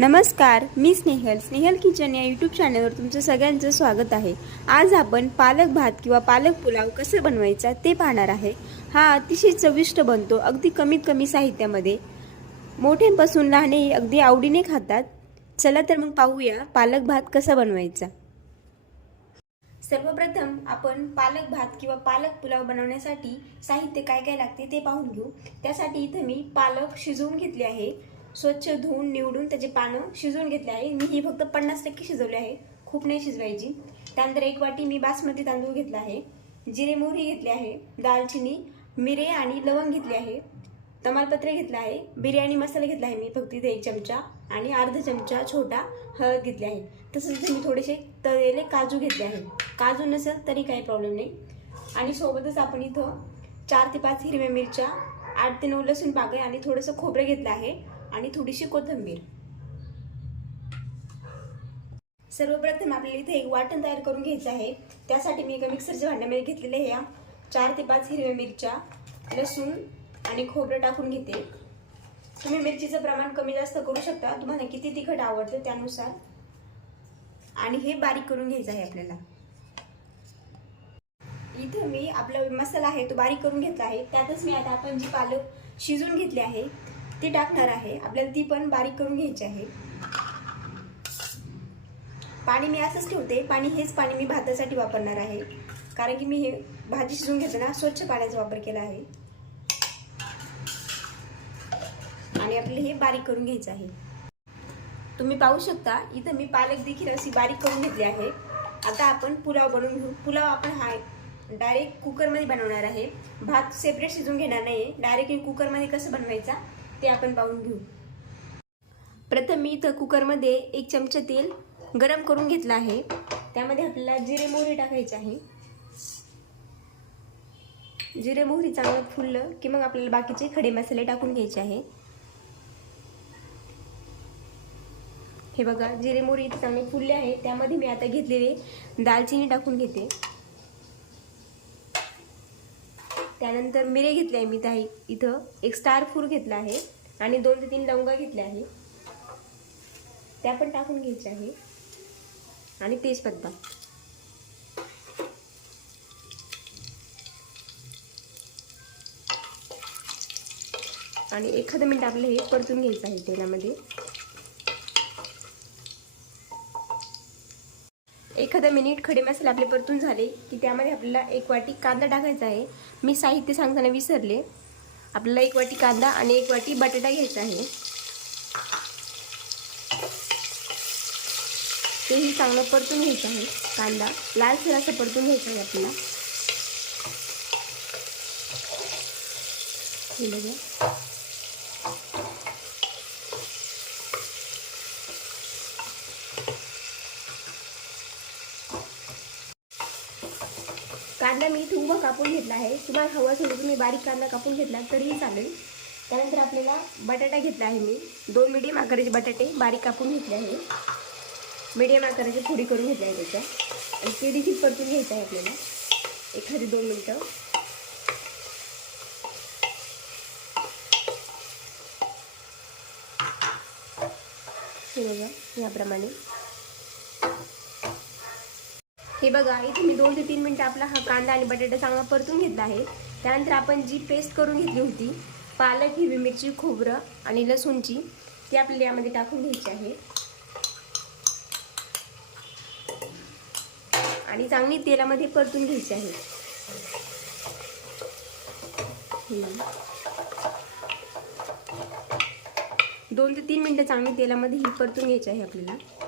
नमस्कार मी स्नेहल. स्नेहल किचन या यूट्यूब चॅनलवर तुमचं सगळ्यांचं स्वागत आहे. आज आपण पालक भात किंवा पालक पुलाव कसं बनवायचा ते पाहणार आहे. हा अतिशय चविष्ट बनतो अगदी कमीत कमी साहित्यामध्ये. मोठ्यांपासून लहानही अगदी आवडीने खातात. चला तर मग पाहूया पालक भात कसा बनवायचा. सर्वप्रथम आपण पालक भात किंवा पालक पुलाव बनवण्यासाठी साहित्य काय काय लागते ते पाहून घेऊ. त्यासाठी इथं मी पालक शिजवून घेतले आहे. स्वच्छ धुवून निवडून त्याचे पानं शिजवून घेतले आहे. मी ही फक्त पन्नास टक्के शिजवले आहे. खूप नाही शिजवायची. त्यानंतर एक वाटी मी बासमती तांदूळ घेतला आहे. जिरे मोहरी घेतली आहे. दालचिनी मिरे आणि लवंग घेतले आहे. तमालपत्र घेतलं आहे. बिर्याणी मसाला घेतला आहे मी. फक्त इथे एक चमचा आणि अर्धा चमचा छोटा हळद घेतली आहे. तसंच इथे मी थोडेसे तळलेले काजू घेतले आहे. काजू नसेल तरी काही प्रॉब्लेम नाही. आणि सोबतच आपण इथं चार ते पाच हिरव्या मिरच्या आठ ते नऊ लसूण पाकळी आणि थोडंसं खोबरं घेतलं आहे. आणि थोडीशी कोथिंबीर. सर्वप्रथम आपल्याला इथे एक वाटण तयार करून घ्यायचं आहे. त्यासाठी मी एका मिक्सरच्या भांड्यामध्ये घेतलेल्या ह्या चार ते पाच हिरव्या मिरच्या लसूण आणि खोबरं टाकून घेते. तुम्ही मिरचीचं प्रमाण कमी जास्त करू शकता. तुम्हाला किती तिखट आवडतं त्यानुसार. आणि हे बारीक करून घ्यायचं आहे आपल्याला. इथं मी आपला मसाला आहे तो बारीक करून घेतला आहे. त्यातच मी आता आपण जी पालक शिजून घेतली आहे ती टाकणार आहे. आपल्याला ती पण बारीक करून घ्यायची आहे. पाणी मी असंच ठेवते. पाणी हेच पाणी मी भातासाठी वापरणार आहे. कारण की मी हे भाजी शिजून घेताना स्वच्छ पाण्याचा वापर केला आहे. आणि आपल्याला हे बारीक करून घ्यायचं आहे. तुम्ही पाहू शकता इथं मी पालक देखील अशी बारीक करून घेतली आहे. आता आपण पुलाव बनवून घेऊ. पुलाव आपण हा डायरेक्ट कुकरमध्ये बनवणार आहे. भात सेपरेट शिजून घेणार नाही डायरेक्ट कुकरमध्ये कसं बनवायचा? ते आपण पाहून घेऊ. प्रथम मी इथं कुकरमध्ये एक चमचा तेल गरम करून घेतलं आहे. त्यामध्ये आपल्याला जिरे मोहरी टाकायचे आहे. जिरे मोहरी चांगलं फुललं की मग आपल्याला बाकीचे खडे मसाले टाकून घ्यायचे आहे. हे बघा जिरे मोहरी इथे चांगले फुलले आहे. त्यामध्ये मी आता घेतलेले दालचिनी टाकून घेते. त्यानंतर मिरे घेतले आहे मी त्या इथं. एक स्टार फूर घेतला आहे आणि दोन ते तीन लवंगा घेतल्या आहे. त्या पण टाकून घ्यायच्या आहे. आणि तेजपत्ता. आणि एखादं मिनिट आपलं हे परतून घ्यायचं आहे तेलामध्ये. एखादा मिनिट खडे मसाले आपले परतून झाले की त्यामध्ये आपल्याला एक वाटी कांदा टाकायचा आहे. मी साहित्य सांगताना विसरले. आपल्याला एक वाटी कांदा आणि एक वाटी बटाटा घ्यायचा आहे. तेही चांगलं परतून घ्यायचं आहे. कांदा लाल असं परतून घ्यायचं आहे आपल्याला. हे बघा कांदा मी इथे उभा कापून घेतला आहे. तुम्हाला हवा असेल तुम्ही बारीक कांदा कापून घेतला तरीही चालेल. त्यानंतर आपल्याला बटाटा घेतला आहे मी. दोन मिडियम आकाराचे बटाटे बारीक कापून घेतले आहे. मिडियम आकाराची फोडी करून घेतली आहे त्याच्या. आणि ते परतून घ्यायचं आहे आपल्याला. एखादी दोन मिनटं. हे बघा याप्रमाणे. हे बघा इथे मी दोन ते तीन मिनटं आपला हा कांदा आणि बटाटा चांगला परतून घेतला आहे. त्यानंतर आपण जी पेस्ट करून घेतली होती पालक हिरवी मिरची खोबरं आणि लसूणची ती आपल्याला यामध्ये टाकून घ्यायची आहे. आणि चांगली तेलामध्ये परतून घ्यायची आहे. दोन ते तीन मिनटं चांगली तेलामध्ये ही परतून घ्यायची आहे आपल्याला.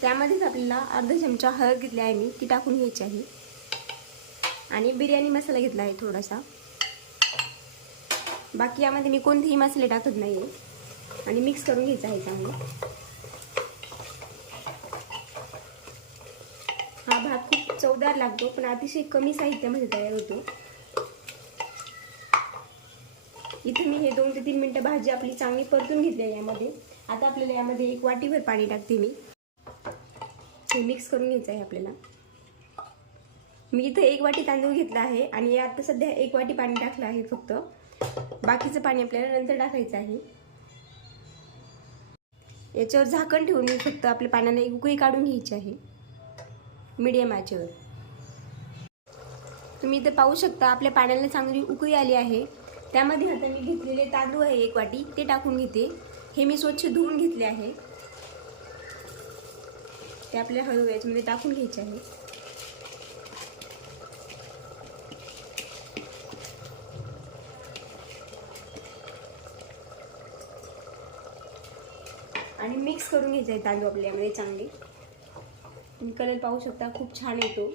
त्यामध्येच आपल्याला अर्धा चमचा हळद घेतली आहे मी. ती टाकून घ्यायची आहे. आणि बिर्याणी मसाला घेतला आहे थोडासा. बाकी यामध्ये मी कोणतेही मसाले टाकत नाही आहे आणि मिक्स करून घ्यायचं आहे चांगलं हा भात खूप चवदार लागतो पण अतिशय कमी साहित्यामध्ये तयार होतो. इथे मी हे दोन ते तीन मिनटं भाजी आपली चांगली परतून घेतली आहे यामध्ये. आता आपल्याला यामध्ये एक वाटीभर पाणी टाकते मी. हे मिक्स करून घ्यायचं आहे आपल्याला. मी इथं एक वाटी तांदूळ घेतला आहे आणि आता सध्या एक वाटी पाणी टाकलं आहे फक्त. बाकीचं पाणी आपल्याला नंतर टाकायचं आहे. याच्यावर झाकण ठेवून मी फक्त आपल्या पाण्याला एक उकळी काढून घ्यायची आहे. मीडियम आचेवर. तुम्ही इथं पाहू शकता आपल्या पाण्याला चांगली उकळी आली आहे. त्यामध्ये आता मी घेतलेले तांदूळ आहे एक वाटी ते टाकून घेते. हे मी स्वच्छ धुवून घेतले आहे. ते आपल्या हळू याच्यामध्ये टाकून घ्यायचे आहे. आणि मिक्स करून घ्यायचे आहे तांदूळ आपल्यामध्ये चांगले. तुम्ही कलर पाहू शकता खूप छान येतो.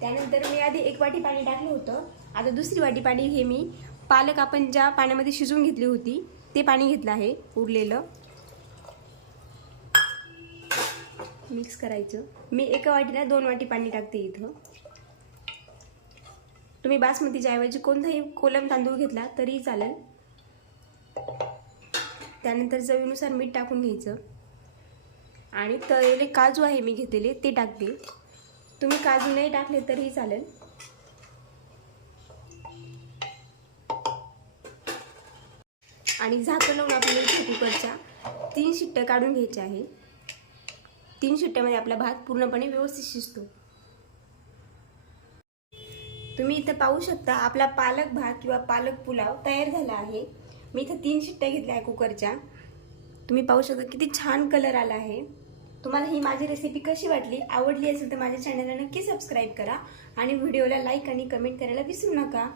त्यानंतर मी आधी एक वाटी पाणी टाकलं होतं. आता दुसरी वाटी पाणी हे मी पालक आपण ज्या पाण्यामध्ये शिजवून घेतली होती ते पाणी घेतलं आहे उरलेलं. मिक्स करायचं. मी एका वाटीला दोन वाटी पाणी टाकते इथं. तुम्ही बासमतीच्या ऐवजी कोणताही कोलम तांदूळ घेतला तरीही चालेल. त्यानंतर चवीनुसार मीठ टाकून घ्यायचं. आणि तळलेले काजू आहे मी घेतलेले ते टाकते. तुम्ही काजू नाही टाकले तरीही चालेल. आणि झाकण लावून आपल्याला इथे कुकरच्या तीन शिट्ट्या काढून घ्यायच्या आहे. तीन शिट्ट्यामध्ये आपला भात पूर्णपणे व्यवस्थित शिजतो. तुम्ही इथं पाहू शकता आपला पालक भात किंवा पालक पुलाव तयार झाला आहे. मी इथं तीन शिट्ट्या घेतल्या आहे कुकरच्या. तुम्ही पाहू शकता किती छान कलर आला आहे. तुम्हाला ही माझी रेसिपी कशी वाटली आवडली असेल तर माझ्या चॅनलला नक्की सबस्क्राईब करा आणि व्हिडिओला लाईक आणि कमेंट करायला विसरू नका.